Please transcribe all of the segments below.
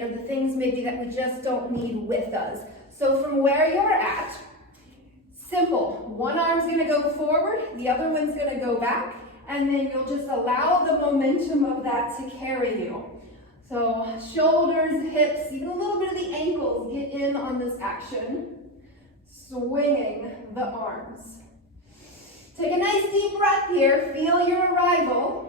feet, or the things maybe that we just don't need with us. So from where you're at, simple. One arm's gonna go forward, the other one's gonna go back, and then you'll just allow the momentum of that to carry you. So shoulders, hips, even a little bit of the ankles get in on this action. Swinging the arms. Take a nice deep breath here, feel your arrival.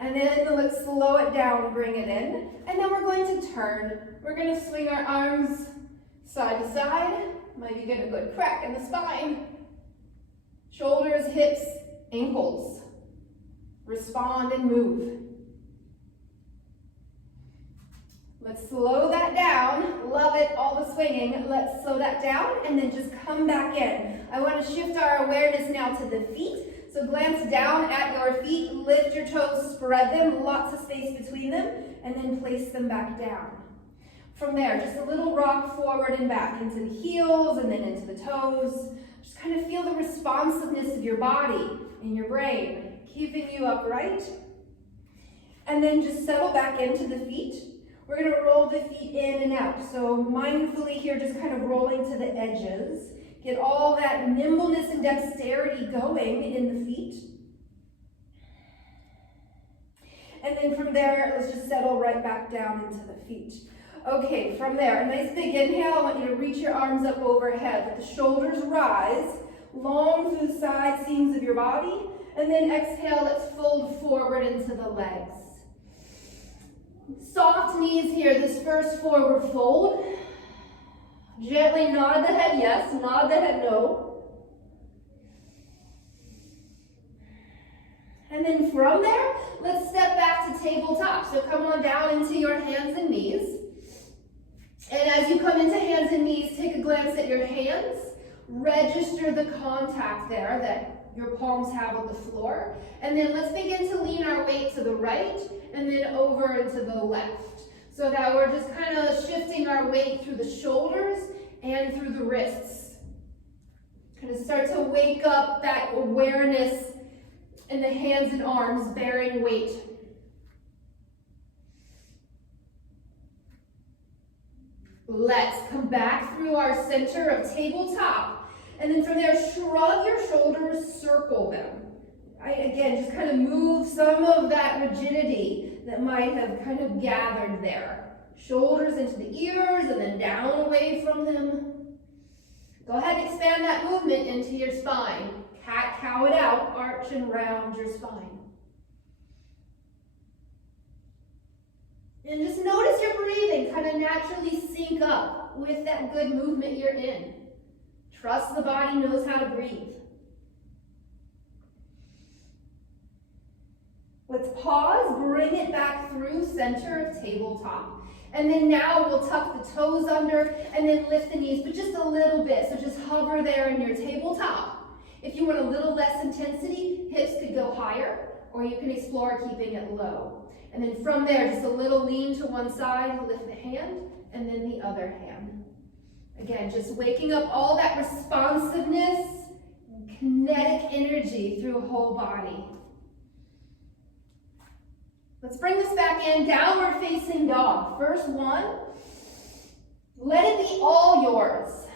And then let's slow it down, bring it in. And then we're going to turn. We're going to swing our arms side to side. Maybe get a good crack in the spine. Shoulders, hips, ankles. Respond and move. Let's slow that down. Love it, all the swinging. Let's slow that down and then just come back in. I want to shift our awareness now to the feet. So glance down at your feet, lift your toes, spread them, lots of space between them, and then place them back down. From there, just a little rock forward and back into the heels and then into the toes. Just kind of feel the responsiveness of your body and your brain, keeping you upright. And then just settle back into the feet. We're going to roll the feet in and out. So mindfully here, just kind of rolling to the edges. Get all that nimbleness and dexterity going in the feet. And then from there, let's just settle right back down into the feet. Okay, from there, a nice big inhale. I want you to reach your arms up overhead. Let the shoulders rise, long through the side seams of your body. And then exhale, let's fold forward into the legs. Soft knees here, this first forward fold. Gently nod the head yes, nod the head no. And then from there, let's step back to tabletop. So come on down into your hands and knees. And as you come into hands and knees, take a glance at your hands. Register the contact there that your palms have on the floor. And then let's begin to lean our weight to the right and then over into the left. So that we're just kind of shifting our weight through the shoulders and through the wrists. Kind of start to wake up that awareness in the hands and arms bearing weight. Let's come back through our center of tabletop. And then from there, shrug your shoulders, circle them. Right? Again, just kind of move some of that rigidity that might have kind of gathered there. Shoulders into the ears and then down away from them. Go ahead and expand that movement into your spine. Cat-cow it out, arch and round your spine. And just notice your breathing kind of naturally sync up with that good movement you're in. Trust the body knows how to breathe. Let's pause, bring it back through center of tabletop. And then now we'll tuck the toes under and then lift the knees, but just a little bit. So just hover there in your tabletop. If you want a little less intensity, hips could go higher, or you can explore keeping it low. And then from there, just a little lean to one side, lift the hand, and then the other hand. Again, just waking up all that responsiveness, kinetic energy through the whole body. Let's bring this back in, downward facing dog. First one, let it be all yours.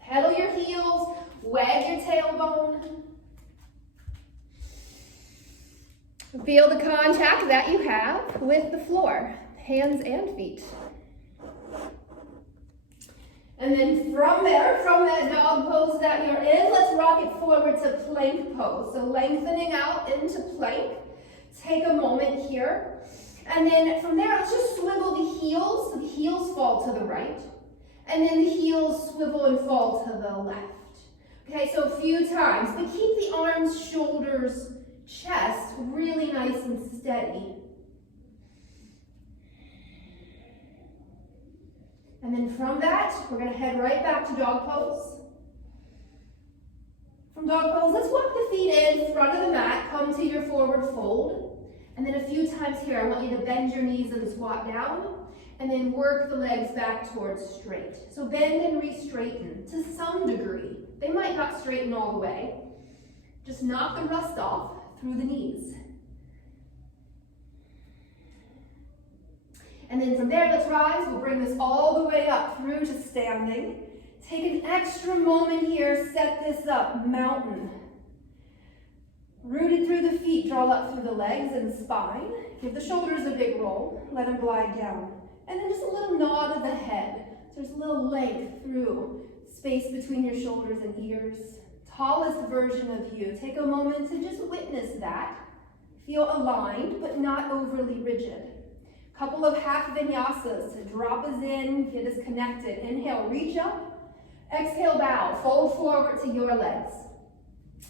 Pedal your heels, wag your tailbone. Feel the contact that you have with the floor, hands and feet. And then from there, from that dog pose that you're in, let's rock it forward to plank pose. So lengthening out into plank. Take a moment here. And then from there, let's just swivel the heels, so the heels fall to the right. And then the heels swivel and fall to the left. Okay, so a few times, but keep the arms, shoulders, chest really nice and steady. And then from that, we're going to head right back to dog pose. From dog pose, let's walk the feet in front of the mat, come to your forward fold. And then a few times here, I want you to bend your knees and squat down, and then work the legs back towards straight. So bend and re-straighten to some degree. They might not straighten all the way. Just knock the rust off through the knees. And then from there, let's rise. We'll bring this all the way up through to standing. Take an extra moment here, set this up, mountain. Rooted through the feet, draw up through the legs and spine. Give the shoulders a big roll, let them glide down. And then just a little nod of the head. So there's a little length through space between your shoulders and ears. Tallest version of you. Take a moment to just witness that. Feel aligned, but not overly rigid. Couple of half vinyasas. Drop us in, get us connected. Inhale, reach up. Exhale, bow. Fold forward to your legs.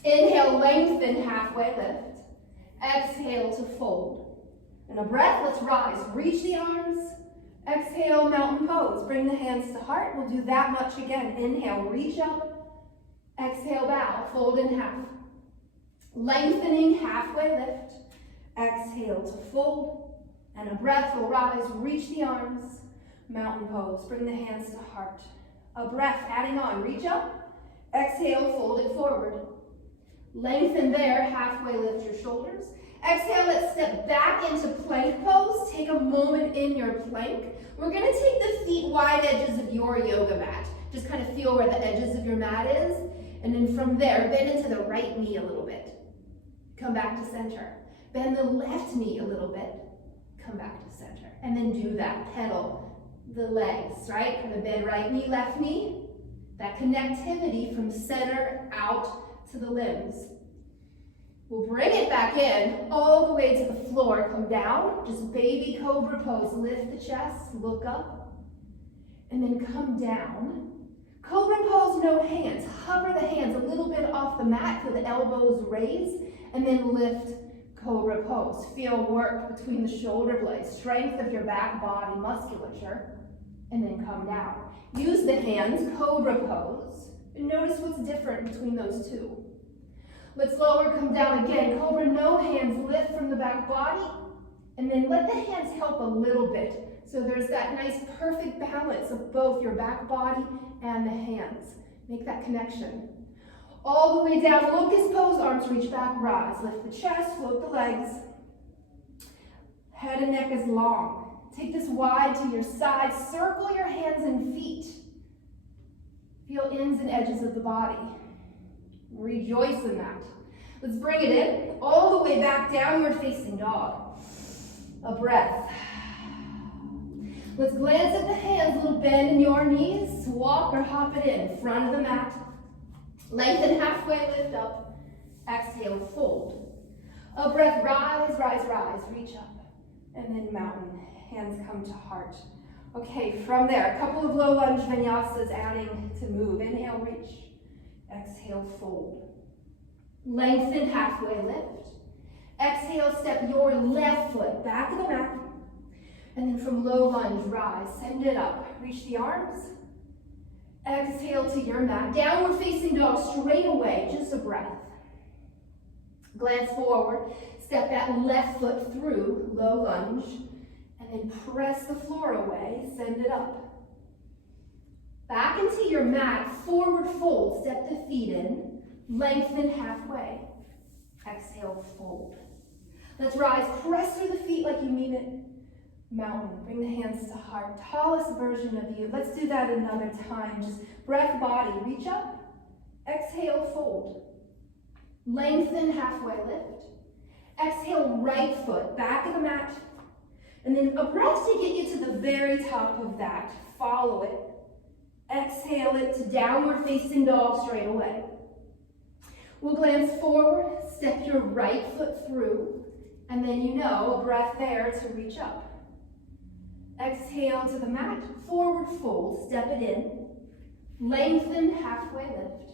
Inhale, lengthen, halfway lift. Exhale to fold. And a breath, let's rise. Reach the arms. Exhale, mountain pose. Bring the hands to heart. We'll do that much again. Inhale, reach up. Exhale, bow. Fold in half. Lengthening, halfway lift. Exhale to fold. And a breath will rise. Reach the arms. Mountain pose. Bring the hands to heart. A breath, adding on. Reach up. Exhale, fold it forward. Lengthen there, halfway lift your shoulders. Exhale, let's step back into plank pose. Take a moment in your plank. We're gonna take the feet wide edges of your yoga mat. Just kind of feel where the edges of your mat is. And then from there, bend into the right knee a little bit. Come back to center. Bend the left knee a little bit. Come back to center. And then do that, pedal the legs, right? Kind of bend right knee, left knee. That connectivity from center out to the limbs. We'll bring it back in all the way to the floor. Come down, just baby cobra pose. Lift the chest, look up, and then come down. Cobra pose, no hands. Hover the hands a little bit off the mat so the elbows raise, and then lift cobra pose. Feel work between the shoulder blades, strength of your back body musculature, and then come down. Use the hands, cobra pose, and notice what's different between those two. Let's lower, come down again. Cobra, no hands, lift from the back body, and then let the hands help a little bit. So there's that nice perfect balance of both your back body and the hands. Make that connection. All the way down, locust pose, arms reach back, rise. Lift the chest, float the legs. Head and neck is long. Take this wide to your side. Circle your hands and feet. Feel ins and edges of the body. Rejoice in that. Let's bring it in, all the way back, downward facing dog. A breath. Let's glance at the hands, little bend in your knees. Walk or hop it in, front of the mat. Lengthen, halfway lift up. Exhale, fold. A breath, rise, rise, rise. Reach up. And then mountain, hands come to heart. Okay, from there, a couple of low lunge vinyasas adding to move. Inhale, reach. Exhale, fold. Lengthen, halfway lift. Exhale, step your left foot back to the mat. And then from low lunge, rise, send it up. Reach the arms. Exhale to your mat. Downward facing dog, straight away, just a breath. Glance forward, step that left foot through, low lunge, and then press the floor away, send it up. Back into your mat, forward fold, step the feet in, lengthen halfway. Exhale, fold. Let's rise, press through the feet like you mean it. Mountain, bring the hands to heart, tallest version of you. Let's do that another time. Just breath, body, reach up. Exhale, fold. Lengthen, halfway lift. Exhale, right foot, back of the mat. And then a breath to get you to the very top of that. Follow it. Exhale it to downward facing dog straight away. We'll glance forward, step your right foot through, and then you know, a breath there to reach up. Exhale to the mat, forward fold, step it in, lengthen, halfway lift.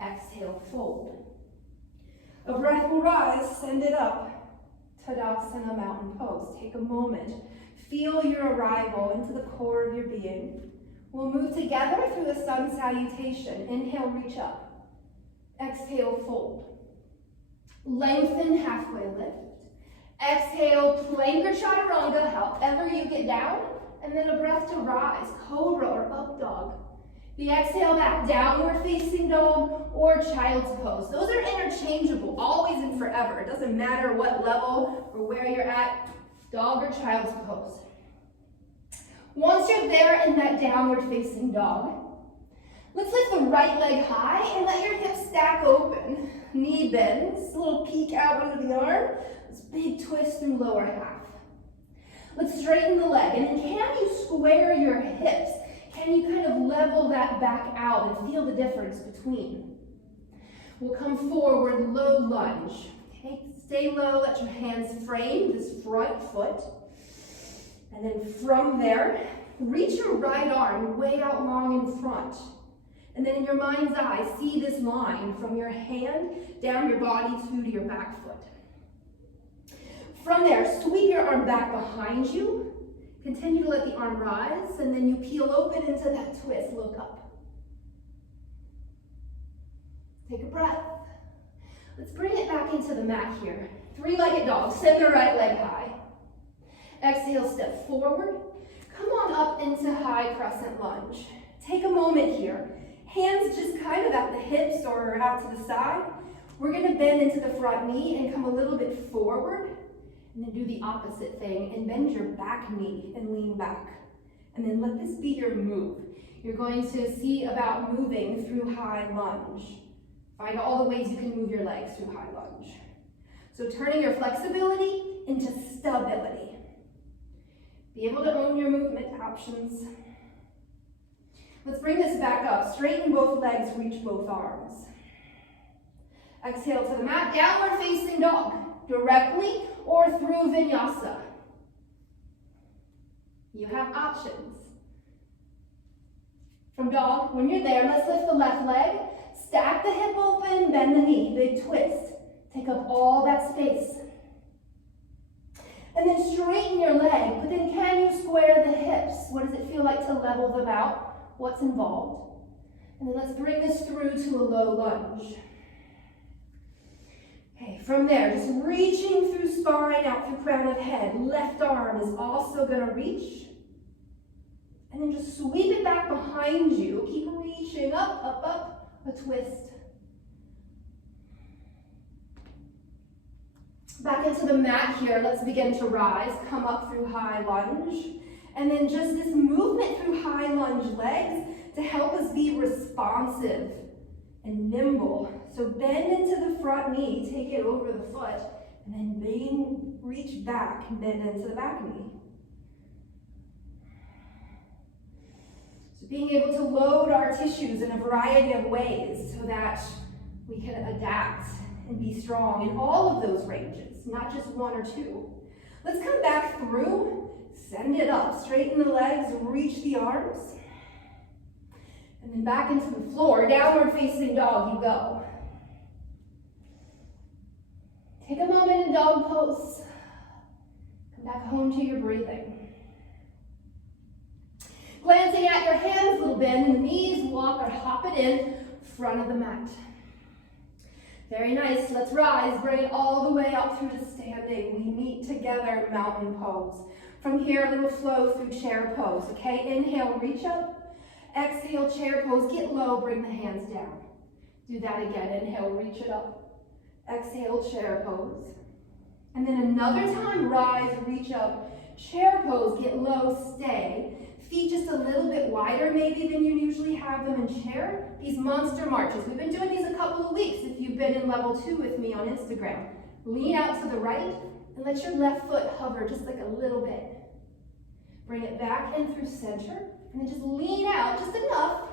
Exhale, fold. A breath will rise, send it up. Tadasana, mountain pose. Take a moment. Feel your arrival into the core of your being. We'll move together through the sun salutation. Inhale, reach up. Exhale, fold. Lengthen, halfway lift. Exhale, plank or chaturanga, however you get down. And then a breath to rise, cobra or up dog. The exhale back, downward facing dog or child's pose. Those are interchangeable, always and forever. It doesn't matter what level or where you're at, dog or child's pose. Once you're there in that downward facing dog, let's lift the right leg high and let your hips stack open. Knee bends, a little peek out under the arm. This big twist through lower half. Let's straighten the leg, and then can you square your hips? Can you kind of level that back out and feel the difference between? We'll come forward, low lunge. Okay, stay low, let your hands frame this front foot. And then from there, reach your right arm way out long in front. And then in your mind's eye, see this line from your hand down your body through to your back foot. From there, sweep your arm back behind you. Continue to let the arm rise, and then you peel open into that twist. Look up. Take a breath. Let's bring it back into the mat here. Three-legged dog. Send the right leg high. Exhale, step forward. Come on up into high crescent lunge. Take a moment here. Hands just kind of at the hips or out to the side. We're going to bend into the front knee and come a little bit forward. And then do the opposite thing and bend your back knee and lean back. And then let this be your move. You're going to see about moving through high lunge. Find all the ways you can move your legs through high lunge. So turning your flexibility into stability. Be able to own your movement options. Let's bring this back up. Straighten both legs, reach both arms. Exhale to the mat, downward facing dog. Directly or through vinyasa. You have options. From dog, when you're there, let's lift the left leg, stack the hip open, bend the knee, big twist. Take up all that space. And then straighten your leg, but then can you square the hips? What does it feel like to level them out? What's involved? And then let's bring this through to a low lunge. Okay, from there, just reaching through spine, out through crown of head. Left arm is also going to reach. And then just sweep it back behind you. Keep reaching up, up, up, a twist. Back into the mat here, let's begin to rise. Come up through high lunge. And then just this movement through high lunge legs to help us be responsive and nimble. So bend into the front knee, take it over the foot, and then reach back and bend into the back knee. So being able to load our tissues in a variety of ways so that we can adapt and be strong in all of those ranges, not just one or two. Let's come back through, send it up, straighten the legs, reach the arms. And then back into the floor, downward facing dog, you go. Take a moment in dog pose. Come back home to your breathing. Glancing at your hands, little bend in the knees, walk or hop it in front of the mat. Very nice, let's rise, bring it all the way up through to standing. We meet together, mountain pose. From here, a little flow through chair pose, okay? Inhale, reach up. Exhale, chair pose, get low, bring the hands down. Do that again, inhale, reach it up. Exhale, chair pose. And then another time, rise, reach up. Chair pose, get low, stay. Feet just a little bit wider maybe than you usually have them in chair. These monster marches. We've been doing these a couple of weeks if you've been in level 2 with me on Instagram. Lean out to the right and let your left foot hover just like a little bit. Bring it back in through center and then just lean out just enough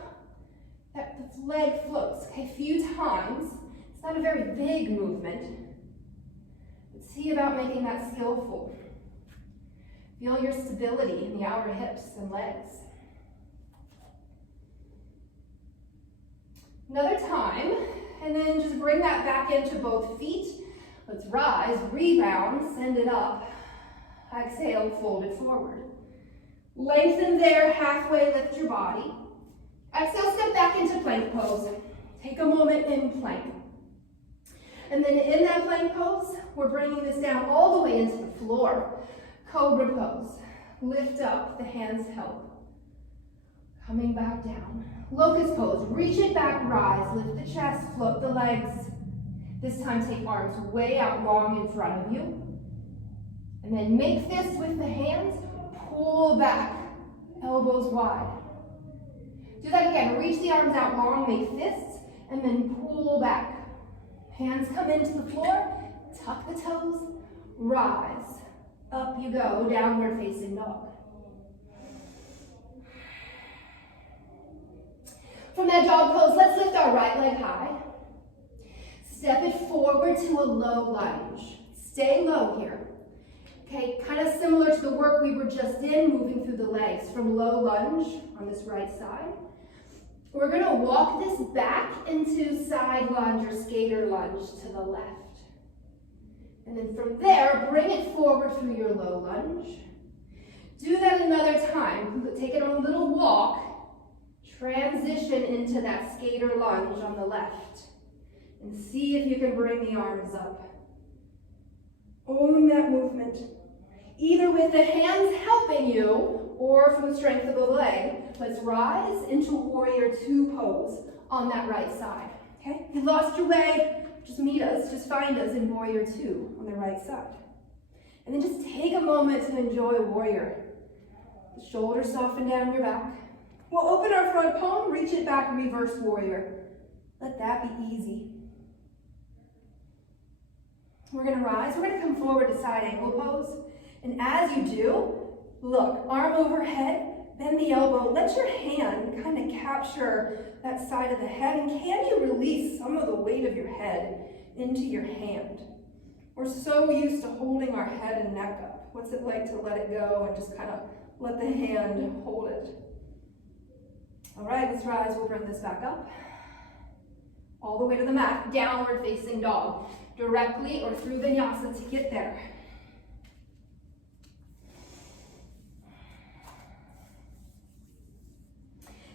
that the leg floats. Okay, a few times. It's not a very big movement, but see about making that skillful. Feel your stability in the outer hips and legs. Another time, and then just bring that back into both feet. Let's rise, rebound, send it up. Exhale, fold it forward. Lengthen there, halfway lift your body. Exhale, step back into plank pose. Take a moment in plank. And then in that plank pose, we're bringing this down all the way into the floor. Cobra pose. Lift up, the hands help. Coming back down. Locust pose. Reach it back, rise. Lift the chest, float the legs. This time take arms way out long in front of you. And then make fists with the hands. Pull back elbows wide. Do that again. Reach the arms out long, make fists, and then pull back. Hands come into the floor, tuck the toes, rise. Up you go, downward facing dog. From that dog pose, let's lift our right leg high. Step it forward to a low lunge. Stay low here. Okay, kind of similar to the work we were just in, moving through the legs from low lunge on this right side. We're going to walk this back into side lunge or skater lunge to the left. And then from there, bring it forward through your low lunge. Do that another time. Take it on a little walk. Transition into that skater lunge on the left. And see if you can bring the arms up. Own that movement. Either with the hands helping you or from the strength of the leg. Let's rise into warrior two pose on that right side. Okay? If you lost your way, just meet us, just find us in warrior two on the right side. And then just take a moment to enjoy warrior. The shoulders soften down your back. We'll open our front palm, reach it back, reverse warrior. Let that be easy. We're going to rise. We're going to come forward to side angle pose. And as you do, look, arm overhead, bend the elbow. Let your hand kind of capture that side of the head. And can you release some of the weight of your head into your hand? We're so used to holding our head and neck up. What's it like to let it go and just kind of let the hand hold it? All right, let's rise. We'll bring this back up. All the way to the mat, downward facing dog. Directly or through vinyasa to get there.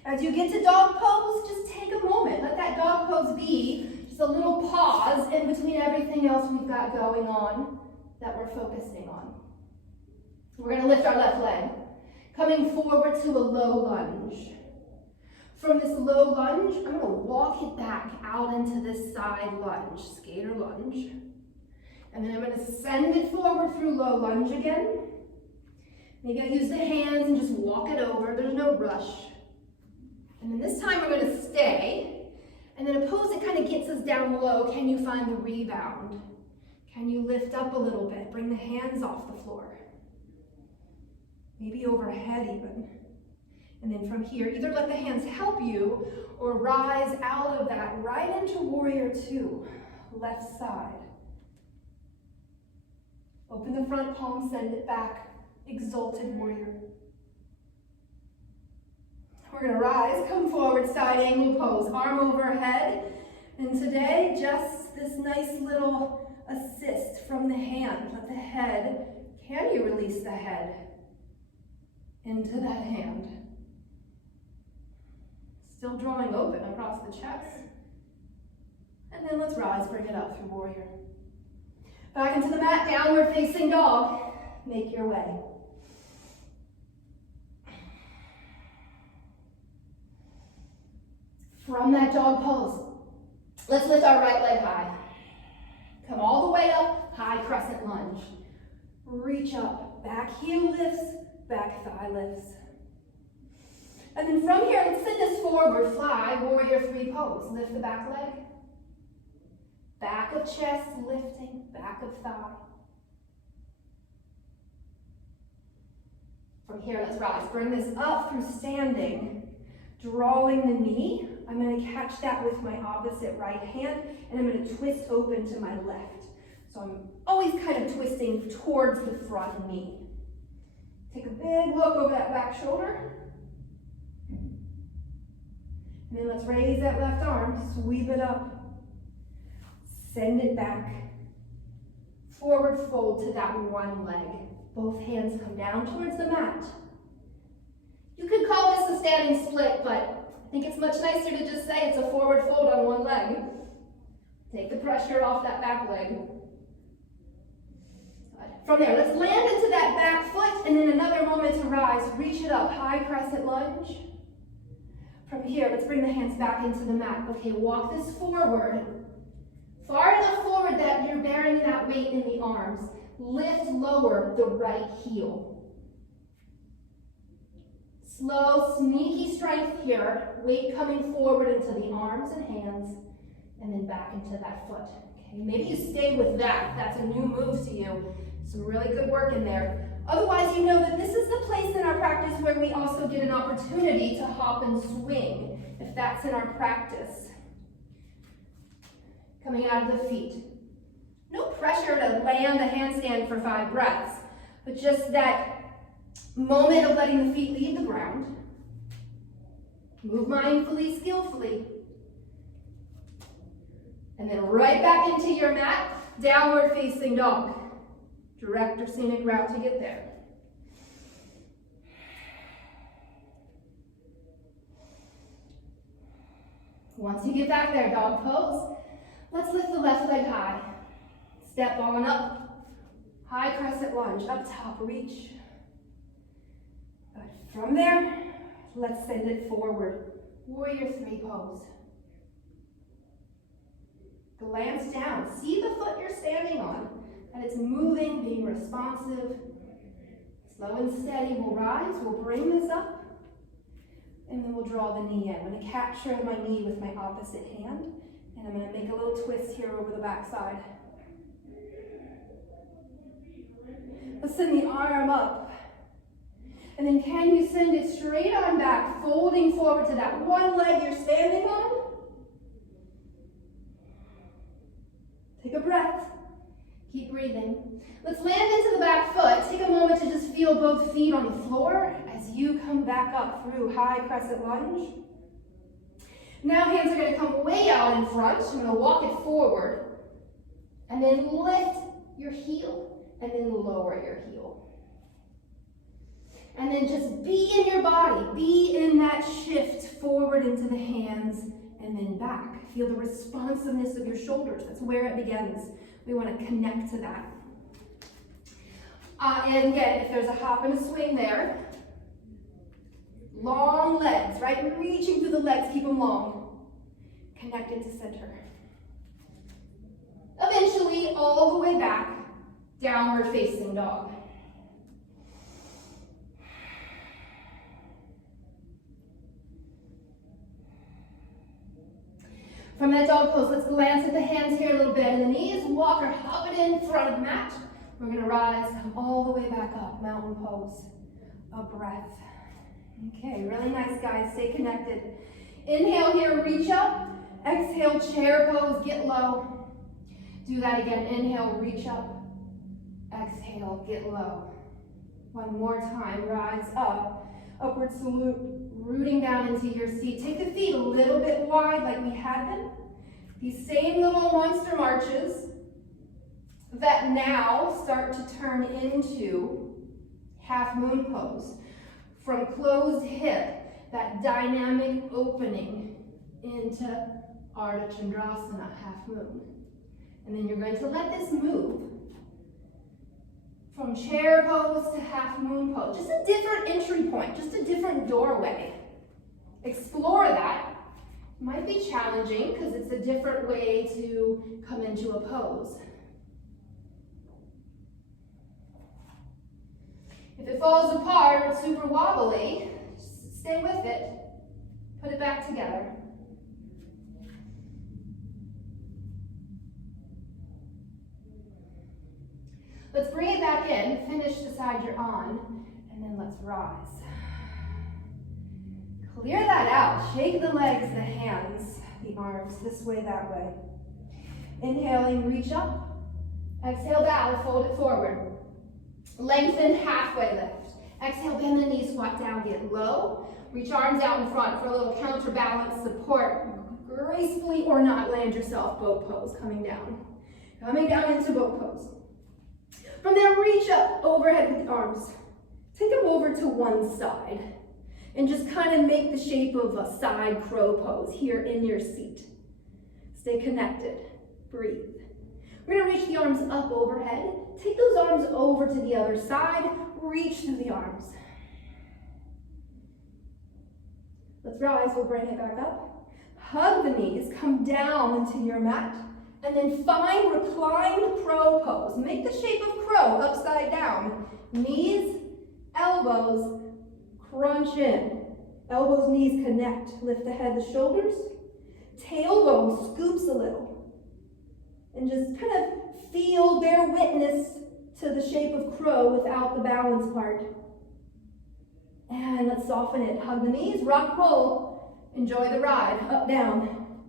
As you get to dog pose, just take a moment. Let that dog pose be just a little pause in between everything else we've got going on that we're focusing on. We're going to lift our left leg, coming forward to a low lunge. From this low lunge, I'm going to walk it back out into this side lunge, skater lunge. And then I'm going to send it forward through low lunge again. Maybe I use the hands and just walk it over. There's no rush. And then this time I'm going to stay. And then a pose that kind of gets us down low. Can you find the rebound? Can you lift up a little bit? Bring the hands off the floor. Maybe overhead even. And then from here, either let the hands help you or rise out of that right into warrior two, left side. Open the front palm, send it back, exalted warrior. We're going to rise, come forward, side angle pose, arm overhead. And today, just this nice little assist from the hand. Let the head, can you release the head into that hand? Still drawing open across the chest. And then let's rise, bring it up through warrior. Back into the mat, downward facing dog. Make your way. From that dog pose, let's lift our right leg high. Come all the way up, high crescent lunge. Reach up, back heel lifts, back thigh lifts. And then from here, let's send this forward, fly, warrior three pose. Lift the back leg. Back of chest, lifting, back of thigh. From here, let's rise. Bring this up through standing, drawing the knee. I'm going to catch that with my opposite right hand, and I'm going to twist open to my left. So I'm always kind of twisting towards the front knee. Take a big look over that back shoulder. And then let's raise that left arm, sweep it up, send it back, forward fold to that one leg. Both hands come down towards the mat. You could call this a standing split, but I think it's much nicer to just say it's a forward fold on one leg. Take the pressure off that back leg. From there, let's land into that back foot, and then another moment to rise. Reach it up, high crescent lunge. From here, let's bring the hands back into the mat. Okay, walk this forward. Far enough forward that you're bearing that weight in the arms. Lift lower the right heel. Slow, sneaky strength here. Weight coming forward into the arms and hands, and then back into that foot. Okay, maybe you stay with that. That's a new move to you. Some really good work in there. Otherwise, you know that this is the place in our practice where we also get an opportunity to hop and swing, if that's in our practice. Coming out of the feet. No pressure to land the handstand for 5 breaths, but just that moment of letting the feet leave the ground. Move mindfully, skillfully. And then right back into your mat, downward facing dog. Direct or scenic route to get there. Once you get back there, dog pose, let's lift the left leg high. Step on up. High crescent lunge, up top, reach. Good. From there, let's send it forward. Warrior 3 pose. Glance down. See the foot you're standing on. And it's moving, being responsive. Slow and steady. We'll rise. We'll bring this up. And then we'll draw the knee in. I'm going to capture my knee with my opposite hand. And I'm going to make a little twist here over the back side. Let's send the arm up. And then can you send it straight on back, folding forward to that one leg you're standing on? Take a breath. Keep breathing. Let's land into the back foot. Take a moment to just feel both feet on the floor as you come back up through high crescent lunge. Now hands are going to come way out in front. I'm going to walk it forward. And then lift your heel and then lower your heel. And then just be in your body. Be in that shift forward into the hands and then back. Feel the responsiveness of your shoulders. That's where it begins. We want to connect to that. And again, if there's a hop and a swing there, long legs, right? Reaching through the legs, keep them long. Connected to center. Eventually, all the way back, downward facing dog. From that dog pose, let's glance at the hands here a little bit, and the knees, walk or hop it in front of the mat. We're going to rise, come all the way back up, mountain pose. A breath. Okay, really nice, guys. Stay connected. Inhale here, reach up. Exhale, chair pose, get low. Do that again. Inhale, reach up. Exhale, get low. One more time, rise up. Upward salute, rooting down into your seat. Take the feet a little bit wide like we had them. These same little monster marches that now start to turn into half moon pose. From closed hip, that dynamic opening into Ardha Chandrasana, half moon. And then you're going to let this move from chair pose to half moon pose. Just a different entry point, just a different doorway. Explore that. Might be challenging because it's a different way to come into a pose. If it falls apart or it's super wobbly, just stay with it. Put it back together. Let's bring it back in, finish the side you're on, and then let's rise. Clear that out. Shake the legs, the hands, the arms, this way, that way. Inhaling, reach up. Exhale, bow, fold it forward. Lengthen, halfway lift. Exhale, bend the knees, squat down, get low. Reach arms out in front for a little counterbalance support. Gracefully or not, land yourself, boat pose, coming down. Coming down into boat pose. From there, reach up overhead with the arms. Take them over to one side and just kind of make the shape of a side crow pose here in your seat. Stay connected. Breathe. We're going to reach the arms up overhead. Take those arms over to the other side. Reach through the arms. Let's rise. We'll bring it back up. Hug the knees. Come down into your mat. And then find reclined crow pose. Make the shape of crow upside down. Knees, elbows, crunch in. Elbows, knees connect. Lift the head, the shoulders. Tailbone scoops a little. And just kind of feel, bear witness to the shape of crow without the balance part. And let's soften it. Hug the knees, rock, roll. Enjoy the ride, up, down,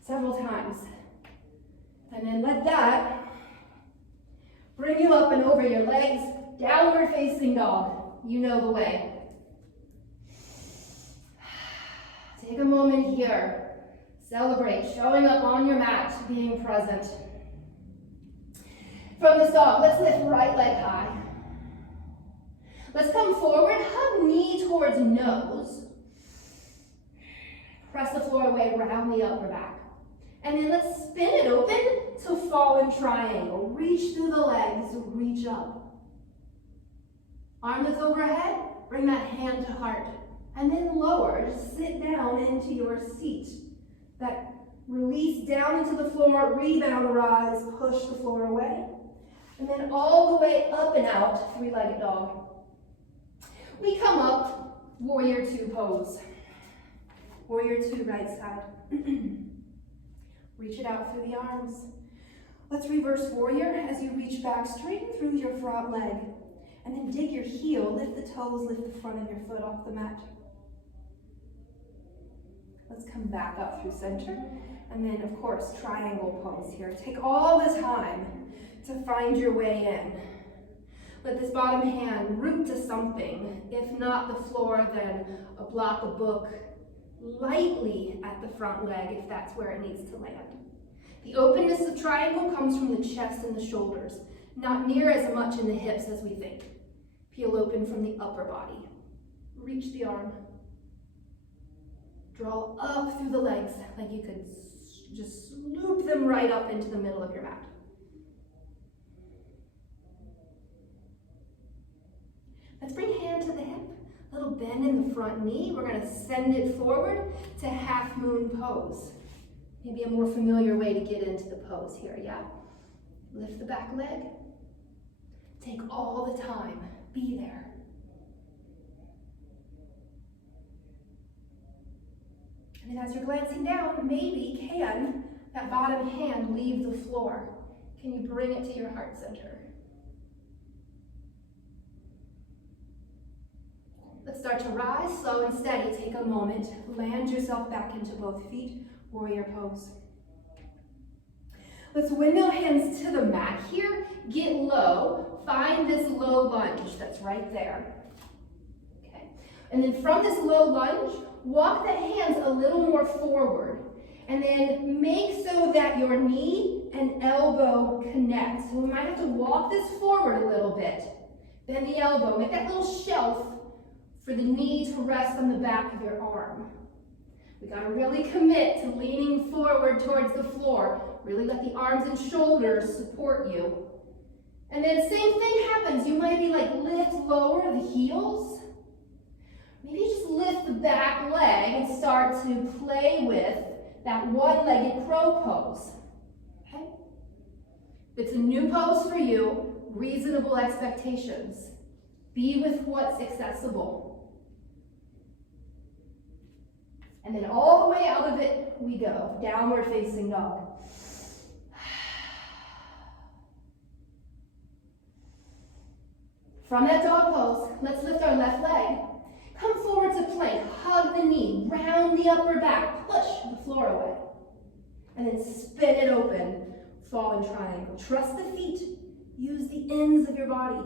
several times. And then let that bring you up and over your legs, downward facing dog. You know the way. Take a moment here. Celebrate showing up on your mat, being present. From this dog, let's lift right leg high. Let's come forward, hug knee towards nose. Press the floor away, round the upper back. And then let's spin it open to fallen triangle. Reach through the legs, reach up. Arm that's overhead, bring that hand to heart. And then lower, just sit down into your seat. That release down into the floor, rebound, rise, push the floor away. And then all the way up and out, three-legged dog. We come up, warrior two pose. Warrior two, right side. Reach it out through the arms. Let's reverse warrior as you reach back, straighten through your front leg. And then dig your heel, lift the toes, lift the front of your foot off the mat. Let's come back up through center. And then, of course, triangle pose here. Take all the time to find your way in. Let this bottom hand root to something. If not the floor, then a block, a book, lightly at the front leg if that's where it needs to land. The openness of triangle comes from the chest and the shoulders, not near as much in the hips as we think. Peel open from the upper body. Reach the arm. Draw up through the legs like you could just loop them right up into the middle of your mat. Let's bring hand to the hip. Little bend in the front knee. We're going to send it forward to half moon pose. Maybe a more familiar way to get into the pose here, yeah? Lift the back leg. Take all the time. Be there. And then as you're glancing down, maybe can that bottom hand leave the floor? Can you bring it to your heart center? Let's start to rise, slow and steady. Take a moment. Land yourself back into both feet. Warrior pose. Let's windmill hands to the mat here. Get low. Find this low lunge that's right there. Okay. And then from this low lunge, walk the hands a little more forward. And then make so that your knee and elbow connect. So we might have to walk this forward a little bit. Bend the elbow. Make that little shelf for the knee to rest on the back of your arm. We got to really commit to leaning forward towards the floor. Really let the arms and shoulders support you. And then same thing happens. You might be like lift lower the heels. Maybe just lift the back leg and start to play with that one-legged crow pose. Okay? If it's a new pose for you, reasonable expectations. Be with what's accessible. And then all the way out of it we go. Downward facing dog. From that dog pose, let's lift our left leg. Come forward to plank. Hug the knee. Round the upper back. Push the floor away. And then spin it open. Fall in triangle. Trust the feet. Use the ends of your body.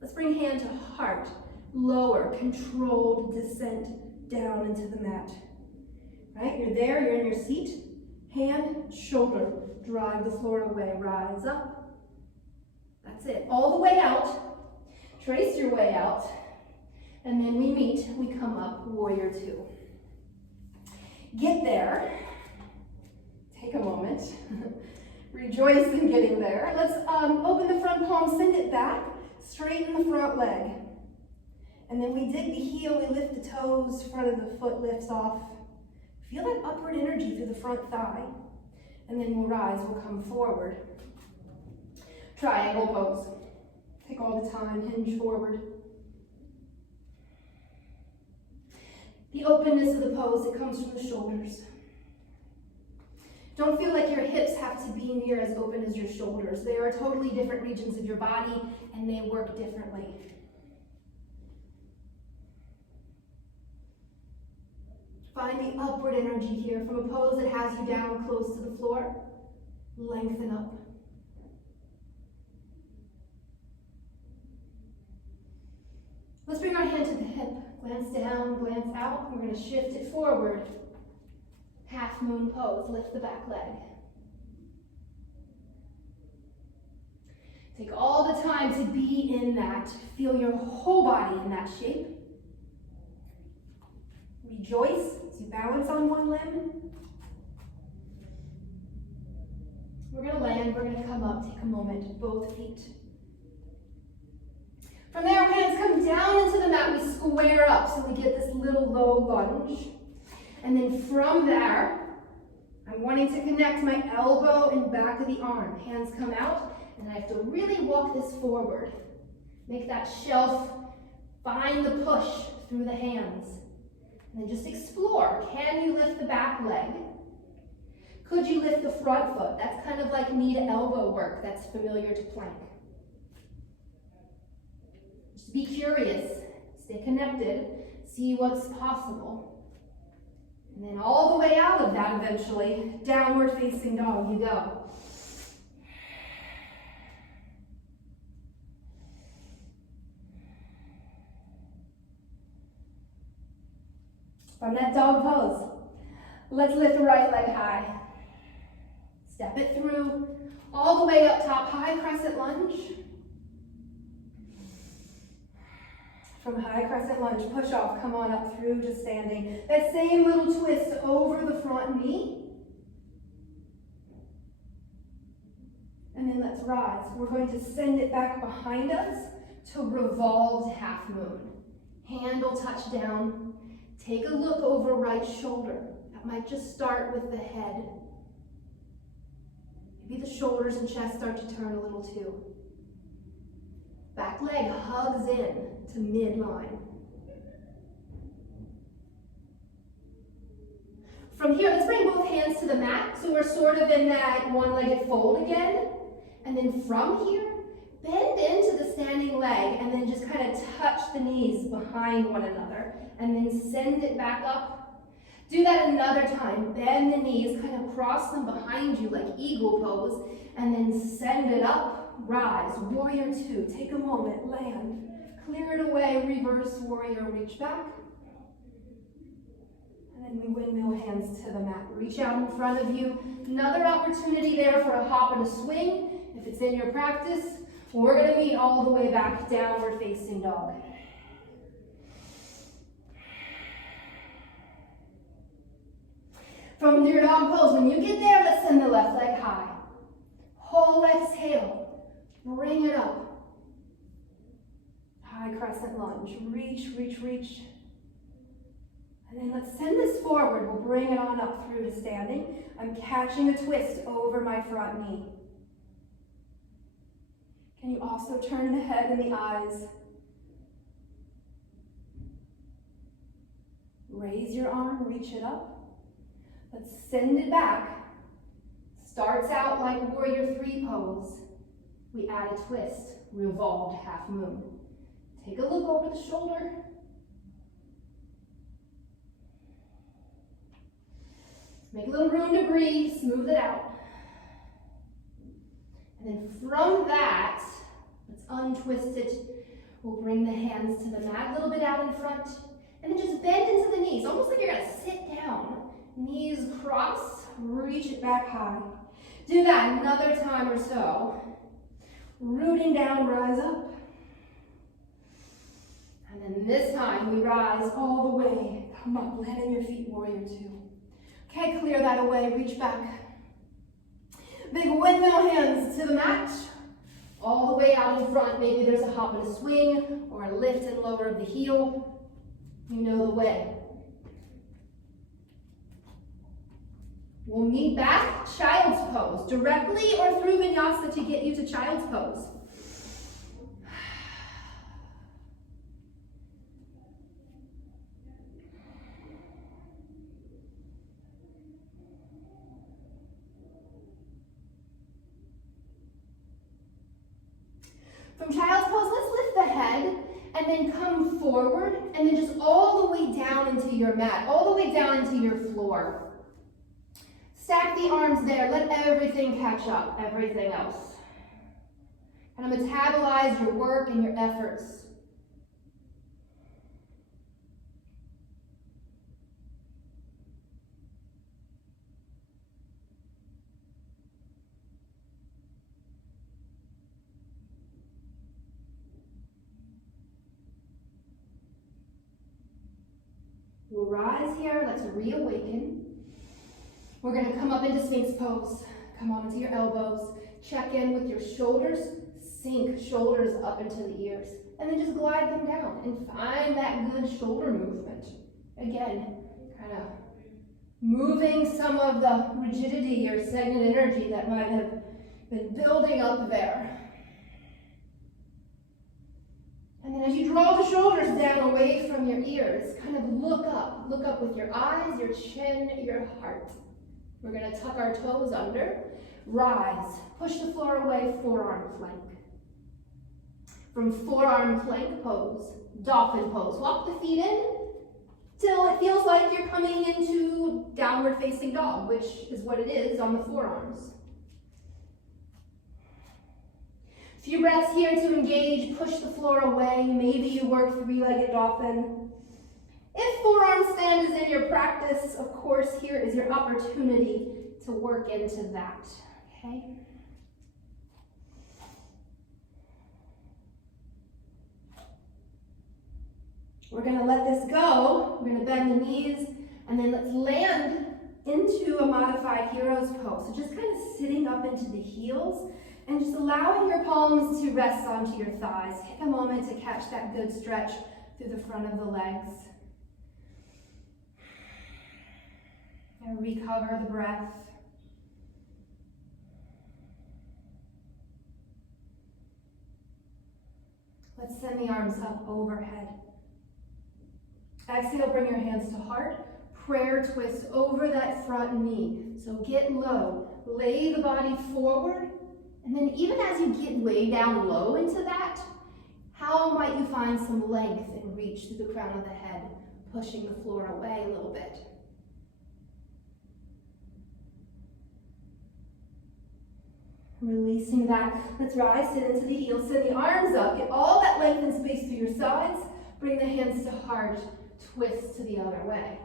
Let's bring hand to heart. Lower, controlled descent down into the mat. Right? You're there, you're in your seat. Hand, shoulder, drive the floor away. Rise up. That's it. All the way out. Trace your way out. And then we meet, we come up, warrior two. Get there. Take a moment. Rejoice in getting there. Let's open the front palm, send it back. Straighten the front leg. And then we dig the heel, we lift the toes, front of the foot lifts off. Feel that upward energy through the front thigh. And then we'll rise, we'll come forward. Triangle pose. Take all the time, hinge forward. The openness of the pose, it comes from the shoulders. Don't feel like your hips have to be near as open as your shoulders. They are totally different regions of your body, and they work differently. Find the upward energy here from a pose that has you down close to the floor. Lengthen up. Let's bring our hand to the hip. Glance down, glance out. We're going to shift it forward. Half moon pose. Lift the back leg. Take all the time to be in that. Feel your whole body in that shape. Rejoice as you balance on one limb. We're going to land, we're going to come up, take a moment, both feet. From there, our hands come down into the mat, we square up, so we get this little low lunge. And then from there, I'm wanting to connect my elbow and back of the arm. Hands come out, and I have to really walk this forward. Make that shelf, find the push through the hands. And then just explore. Can you lift the back leg? Could you lift the front foot? That's kind of like knee to elbow work that's familiar to plank. Just be curious, stay connected, see what's possible. And then all the way out of that eventually, downward facing dog, you go. From that dog pose, let's lift the right leg high. Step it through, all the way up top, high crescent lunge. From high crescent lunge, push off, come on up through to standing. That same little twist over the front knee. And then let's rise. We're going to send it back behind us to revolved half moon. Hand will touch down. Take a look over right shoulder. That might just start with the head. Maybe the shoulders and chest start to turn a little too. Back leg hugs in to midline. From here, let's bring both hands to the mat. So we're sort of in that one-legged fold again. And then from here, bend into the standing leg and then just kind of touch the knees behind one another. And then send it back up. Do that another time. Bend the knees, kind of cross them behind you like eagle pose, and then send it up, rise, warrior two. Take a moment, land, clear it away, reverse warrior, reach back. And then we windmill hands to the mat. Reach out in front of you. Another opportunity there for a hop and a swing. If it's in your practice, we're going to meet all the way back, downward facing dog. From your dog pose, when you get there, let's send the left leg high. Whole exhale, bring it up. High crescent lunge, reach, reach, reach. And then let's send this forward. We'll bring it on up through to standing. I'm catching a twist over my front knee. Can you also turn the head and the eyes? Raise your arm, reach it up. Let's send it back. Starts out like warrior three pose. We add a twist, revolved half moon. Take a look over the shoulder. Make a little room to breathe, smooth it out. And then from that, let's untwist it. We'll bring the hands to the mat, a little bit out in front. And then just bend into the knees, almost like you're gonna sit down. Knees cross, reach it back high. Do that another time or so. Rooting down, rise up. And then this time we rise all the way. Come up, land on your feet, warrior two. Okay, clear that away, reach back. Big windmill hands to the mat. All the way out in front. Maybe there's a hop and a swing or a lift and lower of the heel. You know the way. We'll meet back, child's pose, directly or through vinyasa to get you to child's pose. and then come forward, and then just all the way down into your mat, all the way down into your floor. Stack the arms there, let everything catch up, everything else. Kind of metabolize your work and your efforts. We'll rise here, let's reawaken. We're going to come up into Sphinx pose. Come on into your elbows. Check in with your shoulders. Sink shoulders up into the ears. And then just glide them down and find that good shoulder movement. Again, kind of moving some of the rigidity or stagnant energy that might have been building up there. And then as you draw the shoulders down away from your ears, kind of look up with your eyes, your chin, your heart. We're going to tuck our toes under, rise, push the floor away, forearm plank. From forearm plank pose, dolphin pose. Walk the feet in till it feels like you're coming into downward facing dog, which is what it is on the forearms. Few breaths here to engage, push the floor away. Maybe you work three-legged dolphin. If forearm stand is in your practice, of course, here is your opportunity to work into that, okay? We're gonna let this go. We're gonna bend the knees, and then let's land into a modified hero's pose. So just kind of sitting up into the heels, and just allowing your palms to rest onto your thighs. Take a moment to catch that good stretch through the front of the legs. And recover the breath. Let's send the arms up overhead. Exhale, bring your hands to heart. Prayer twist over that front knee. So get low, lay the body forward. And then even as you get way down low into that, how might you find some length and reach through the crown of the head, pushing the floor away a little bit. Releasing that. Let's rise, sit into the heels, send the arms up, get all that length and space through your sides, bring the hands to heart, twist to the other way.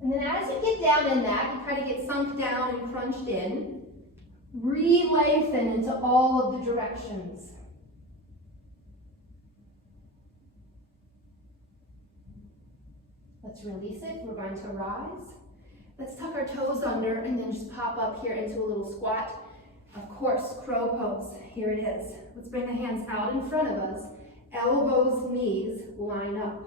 And then as you get down in that, you kind of get sunk down and crunched in, re-lengthen into all of the directions. Let's release it. We're going to rise. Let's tuck our toes under and then just pop up here into a little squat. Of course, crow pose. Here it is. Let's bring the hands out in front of us. Elbows, knees, line up.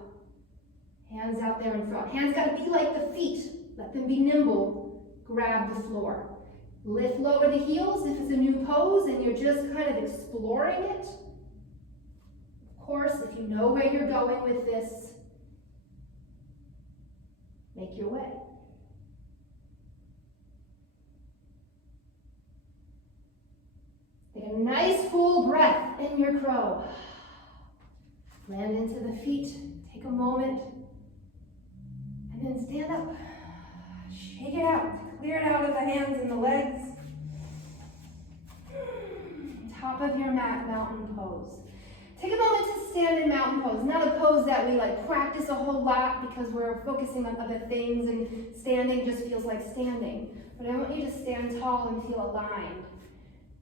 Hands out there in front. Hands got to be like the feet. Let them be nimble. Grab the floor. Lift lower the heels if it's a new pose and you're just kind of exploring it. Of course, if you know where you're going with this, make your way. Take a nice full breath in your crow. Land into the feet. Take a moment. And then stand up. Shake it out. Clear it out of the hands and the legs. Top of your mat, mountain pose. Take a moment to stand in mountain pose. Not a pose that we practice a whole lot because we're focusing on other things and standing just feels like standing. But I want you to stand tall and feel aligned.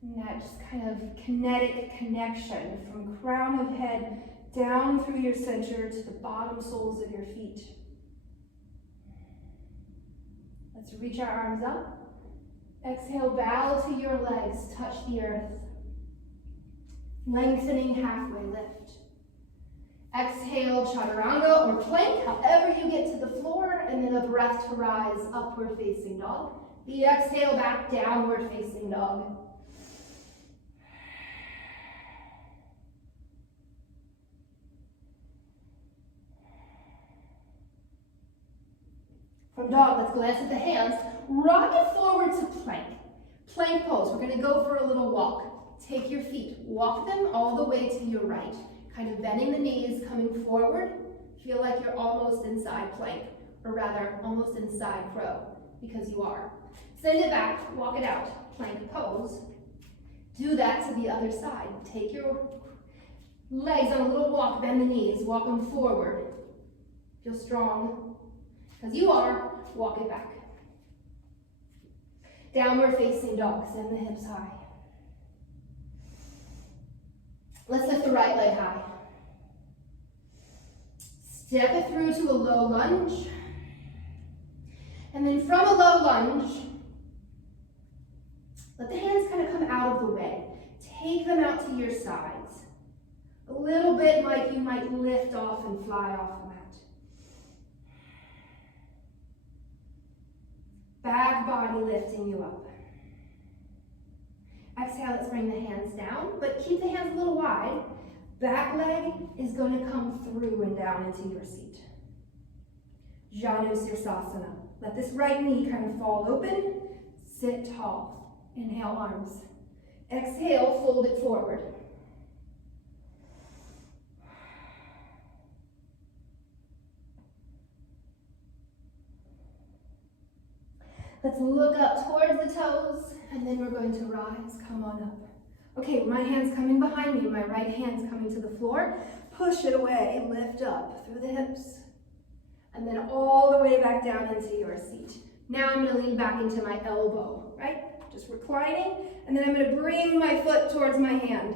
And that just kind of kinetic connection from crown of head down through your center to the bottom soles of your feet. Let's reach our arms up. Exhale, bow to your legs, touch the earth. Lengthening halfway lift. Exhale, chaturanga or plank, however you get to the floor, and then a breath to rise, upward facing dog. The exhale back, downward facing dog. From dog, let's glance at the hands. Rock it forward to plank. Plank pose. We're going to go for a little walk. Take your feet, walk them all the way to your right. Kind of bending the knees, coming forward. Feel like you're almost inside plank, or rather, almost inside crow, because you are. Send it back, walk it out, plank pose. Do that to the other side. Take your legs on a little walk, bend the knees, walk them forward. Feel strong, because you are, walk it back. Downward facing dog, send the hips high. Let's lift the right leg high. Step it through to a low lunge. And then from a low lunge, let the hands kind of come out of the way. Take them out to your sides. A little bit like you might lift off and fly off the mat. Back body lifting you up. Exhale, let's bring the hands down, but keep the hands a little wide. Back leg is going to come through and down into your seat. Janu Sirsasana. Let this right knee kind of fall open. Sit tall. Inhale, arms. Exhale, fold it forward. Let's look up towards the toes, and then we're going to rise. Come on up. Okay, my hand's coming behind me. My right hand's coming to the floor. Push it away, lift up through the hips. And then all the way back down into your seat. Now I'm gonna lean back into my elbow, right? Just reclining, and then I'm gonna bring my foot towards my hand.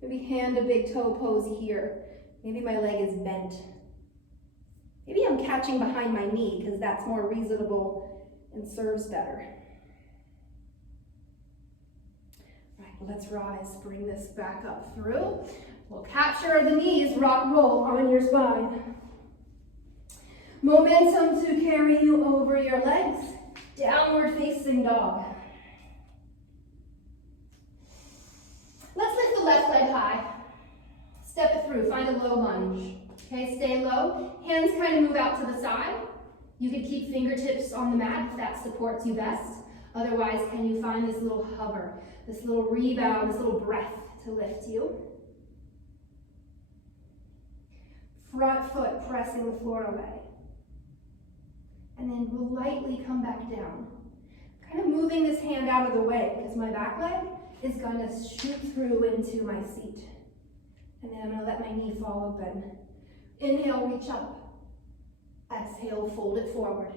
Maybe hand to big toe pose here. Maybe my leg is bent. Maybe I'm catching behind my knee because that's more reasonable and serves better. Right, let's rise, bring this back up through. We'll capture the knees, rock roll on your spine. Momentum to carry you over your legs. Downward facing dog. Let's lift the left leg high. Step it through, find a low lunge. Okay, stay low. Hands kind of move out to the side. You can keep fingertips on the mat if that supports you best. Otherwise, can you find this little hover, this little rebound, this little breath to lift you? Front foot pressing the floor away. And then we'll lightly come back down. Kind of moving this hand out of the way because my back leg is going to shoot through into my seat. And then I'm going to let my knee fall open. Inhale, reach up. Exhale, fold it forward.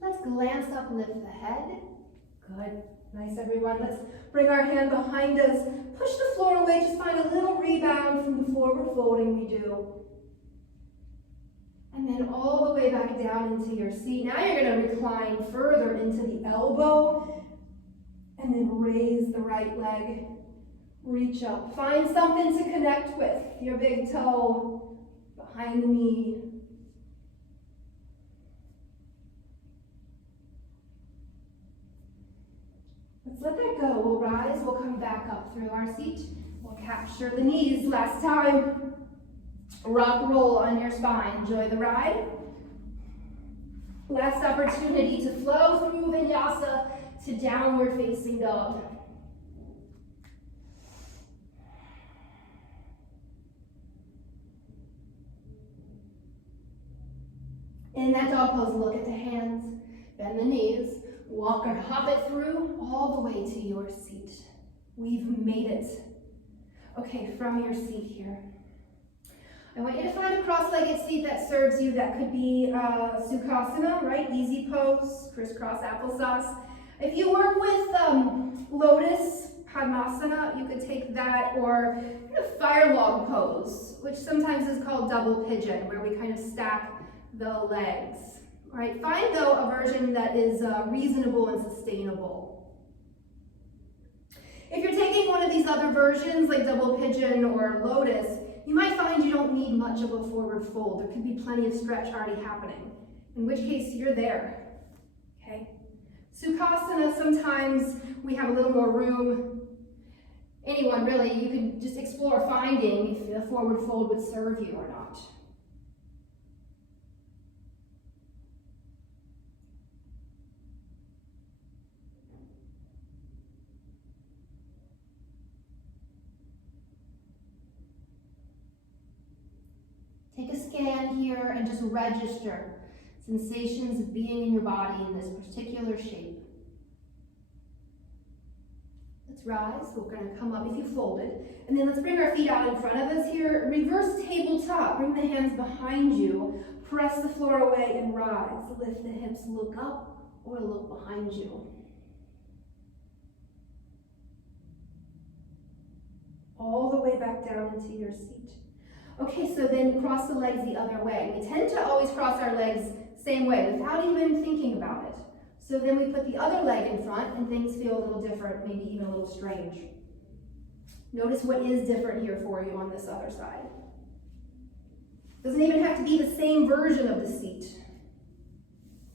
Let's glance up, lift the head. Good. Nice, everyone. Let's bring our hand behind us. Push the floor away. Just find a little rebound from the forward folding we do. And then all the way back down into your seat. Now you're going to recline further into the elbow. And then raise the right leg. Reach up. Find something to connect with. Your big toe behind the knee. Let's let that go. We'll rise. We'll come back up through our seat. We'll capture the knees. Last time. Rock roll on your spine. Enjoy the ride. Last opportunity to flow through vinyasa to downward facing dog. In that dog pose, look at the hands, bend the knees, walk or hop it through all the way to your seat. We've made it. Okay, from your seat here. I want you to find a cross-legged seat that serves you. That could be Sukhasana, right? Easy pose, crisscross applesauce. If you work with Lotus Padmasana, you could take that, or fire log pose, which sometimes is called double pigeon, where we kind of stack the legs. All right, find though a version that is reasonable and sustainable. If you're taking one of these other versions, like double pigeon or lotus, you might find you don't need much of a forward fold. There could be plenty of stretch already happening, in which case you're there, okay? Sukhasana, sometimes we have a little more room. Anyone really, you can just explore finding if the forward fold would serve you or not. and just register sensations of being in your body in this particular shape. Let's rise. We're going to come up if you folded. And then let's bring our feet out in front of us here. Reverse tabletop. Bring the hands behind you. Press the floor away and rise. Lift the hips, look up or look behind you. All the way back down into your seat. Okay, so then cross the legs the other way. We tend to always cross our legs same way without even thinking about it. So then we put the other leg in front and things feel a little different, maybe even a little strange. Notice what is different here for you on this other side. Doesn't even have to be the same version of the seat.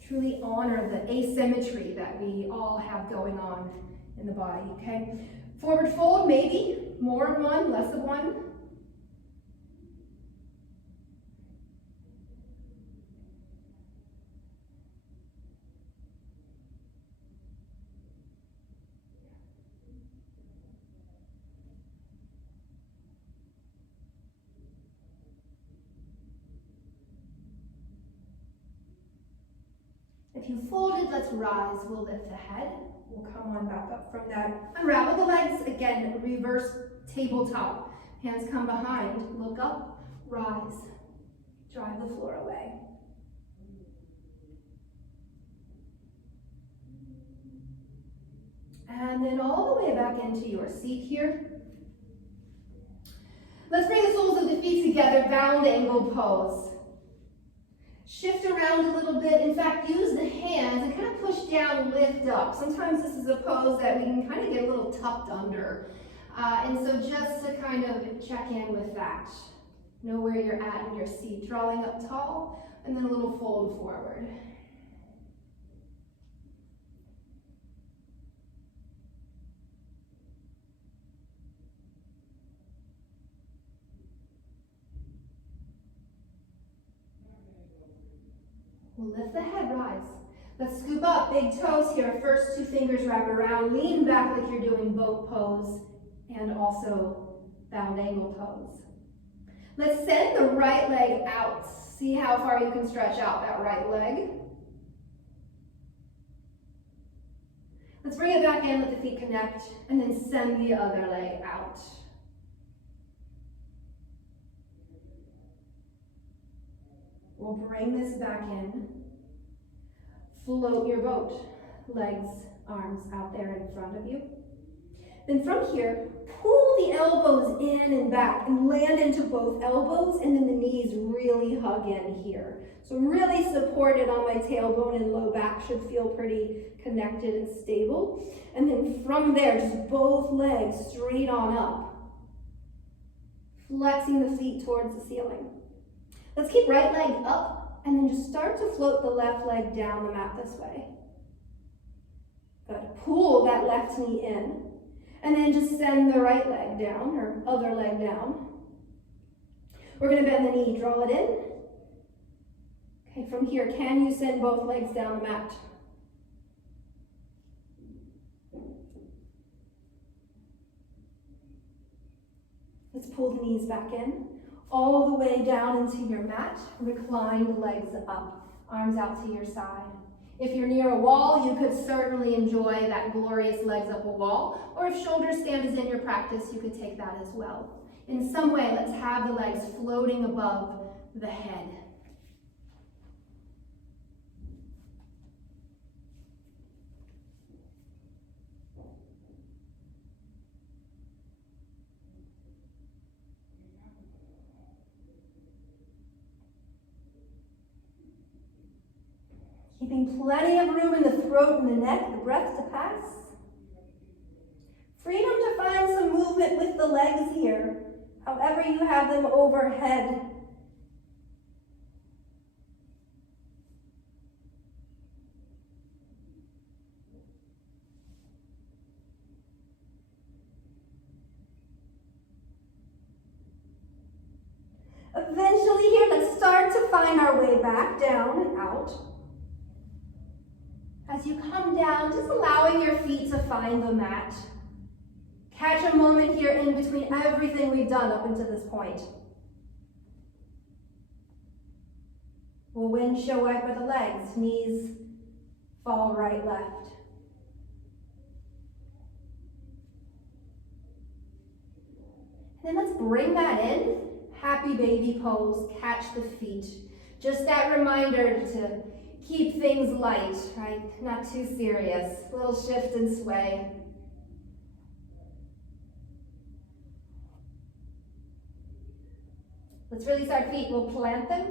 Truly honor the asymmetry that we all have going on in the body, okay? Forward fold, maybe. More of one, less of one. If you folded, let's rise. We'll lift the head. We'll come on back up from that. Unravel the legs. Again, reverse tabletop. Hands come behind. Look up. Rise. Drive the floor away. And then all the way back into your seat here. Let's bring the soles of the feet together. Bound angle pose. Shift around a little bit. In fact, use the hands and kind of push down, lift up. Sometimes this is a pose that we can kind of get a little tucked under. And so just to kind of check in with that. Know where you're at in your seat. Drawing up tall and then a little fold forward. We'll lift the head, rise. Let's scoop up, big toes here. First 2 fingers wrap around, lean back like you're doing boat pose and also bound angle pose. Let's send the right leg out. See how far you can stretch out that right leg. Let's bring it back in, let the feet connect, and then send the other leg out. We'll bring this back in. Float your boat. Legs, arms out there in front of you. Then from here, pull the elbows in and back and land into both elbows, and then the knees really hug in here. So I'm really supported on my tailbone and low back, should feel pretty connected and stable. And then from there, just both legs straight on up. Flexing the feet towards the ceiling. Let's keep right leg up and then just start to float the left leg down the mat this way. Good. Pull that left knee in and then just send the right leg down or other leg down. We're going to bend the knee, draw it in. Okay, from here, can you send both legs down the mat? Let's pull the knees back in. All the way down into your mat, recline the legs up, arms out to your side. If you're near a wall, you could certainly enjoy that glorious legs up a wall, or if shoulder stand is in your practice, you could take that as well. In some way, let's have the legs floating above the head. Keeping plenty of room in the throat and the neck, the breath to pass. Freedom to find some movement with the legs here, however you have them overhead. Eventually here, let's start to find our way back down and out. As you come down, just allowing your feet to find the mat. Catch a moment here in between everything we've done up until this point. Little windshield wiper the legs, knees fall right, left. And then let's bring that in. Happy baby pose, catch the feet. Just that reminder to keep things light, right? Not too serious. Little shift and sway. Let's release our feet, we'll plant them.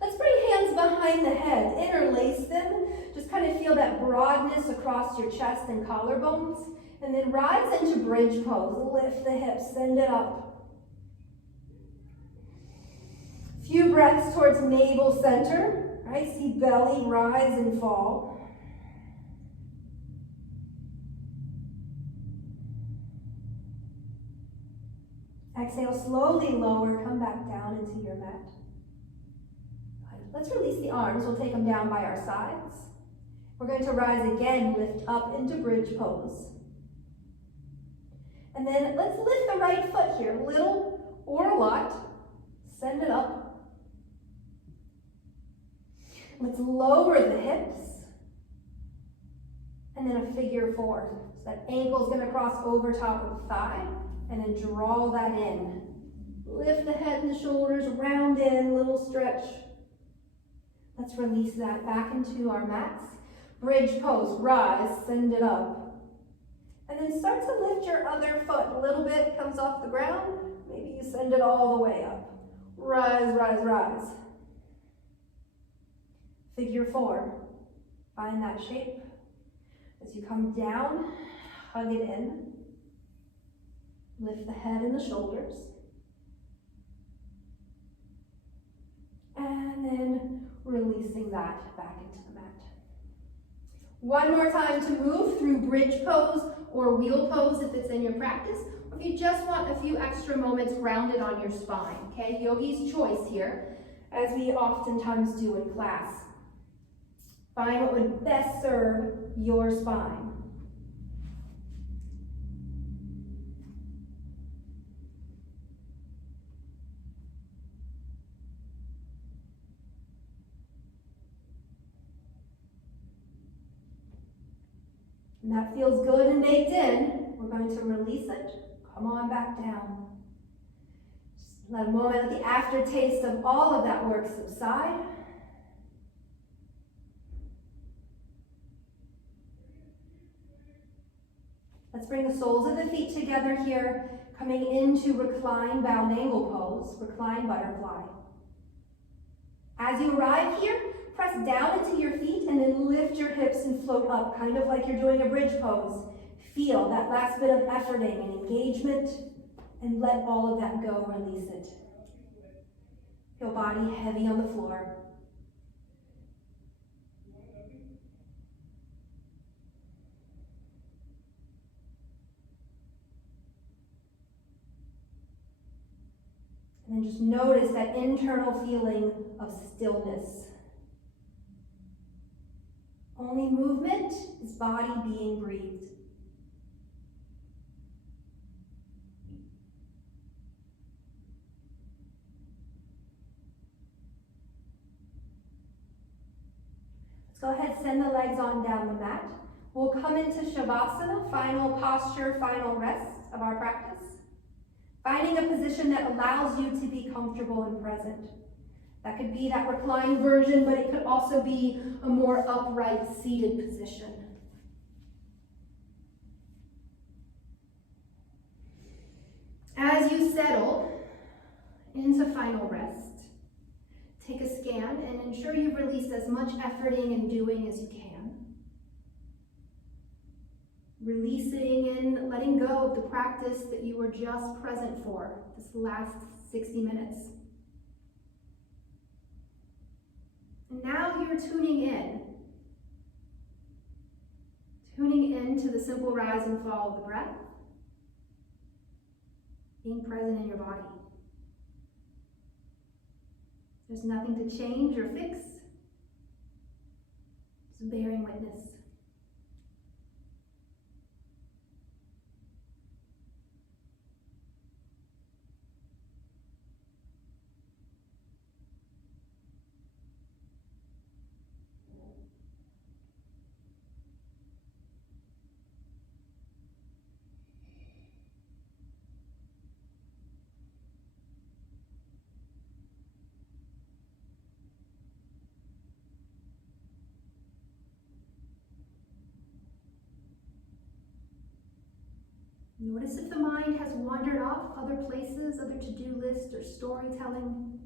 Let's bring hands behind the head, interlace them. Just kind of feel that broadness across your chest and collarbones. And then rise into bridge pose. Lift the hips, send it up. Few breaths towards navel center, right? See belly rise and fall. Exhale, slowly lower, come back down into your mat. Let's release the arms, we'll take them down by our sides. We're going to rise again, lift up into bridge pose. And then let's lift the right foot here, little or a lot. Send it up. Let's lower the hips. And then a figure four. So that ankle's gonna cross over top of the thigh. And then draw that in. Lift the head and the shoulders, round in, little stretch. Let's release that back into our mats. Bridge pose, rise, send it up. And then start to lift your other foot. A little bit comes off the ground. Maybe you send it all the way up. Rise, rise, rise. Figure four. Find that shape. As you come down, hug it in. Lift the head and the shoulders. And then releasing that back into the mat. One more time to move through bridge pose or wheel pose if it's in your practice, or if you just want a few extra moments grounded on your spine, okay? Yogi's choice here, as we oftentimes do in class. Find what would best serve your spine. And that feels good and baked in. We're going to release it. Come on back down. Just let a moment, let the aftertaste of all of that work subside. Let's bring the soles of the feet together here, coming into recline bound angle pose, recline butterfly. As you arrive here, press down into your feet and then lift your hips and float up, kind of like you're doing a bridge pose. Feel that last bit of efforting and engagement, and let all of that go, release it. Feel body heavy on the floor. And then just notice that internal feeling of stillness. Only movement is body being breathed. Let's go ahead, send the legs on down the mat. We'll come into Shavasana, final posture, final rest of our practice. Finding a position that allows you to be comfortable and present. That could be that reclined version, but it could also be a more upright, seated position. As you settle into final rest, take a scan and ensure you've released as much efforting and doing as you can. Releasing and letting go of the practice that you were just present for this last 60 minutes. And now you're tuning into the simple rise and fall of the breath, being present in your body. There's nothing to change or fix, just bearing witness. Notice if the mind has wandered off other places, other to-do lists or storytelling.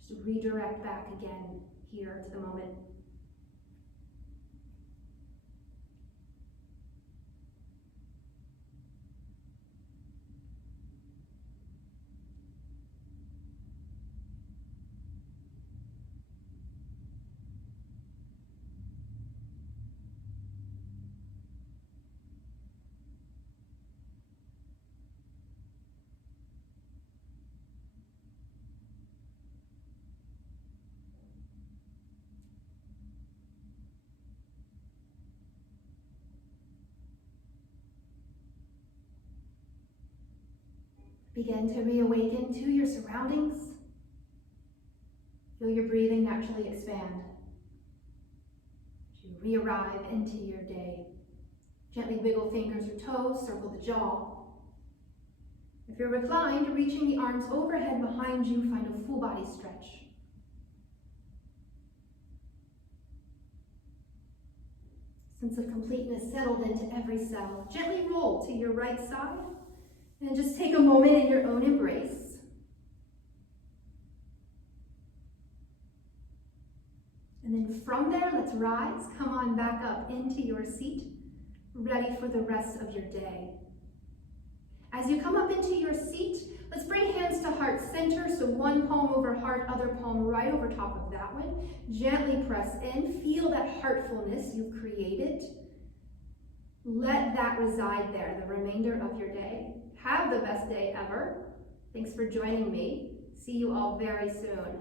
Just redirect back again here to the moment. Begin to reawaken to your surroundings. Feel your breathing naturally expand. As you re-arrive into your day. Gently wiggle fingers or toes, circle the jaw. If you're reclined, reaching the arms overhead behind you, find a full body stretch. Sense of completeness settled into every cell. Gently roll to your right side. And just take a moment in your own embrace. And then from there, let's rise. Come on back up into your seat, ready for the rest of your day. As you come up into your seat, let's bring hands to heart center. So one palm over heart, other palm right over top of that one. Gently press in. Feel that heartfulness you've created. Let that reside there the remainder of your day. Have the best day ever. Thanks for joining me. See you all very soon.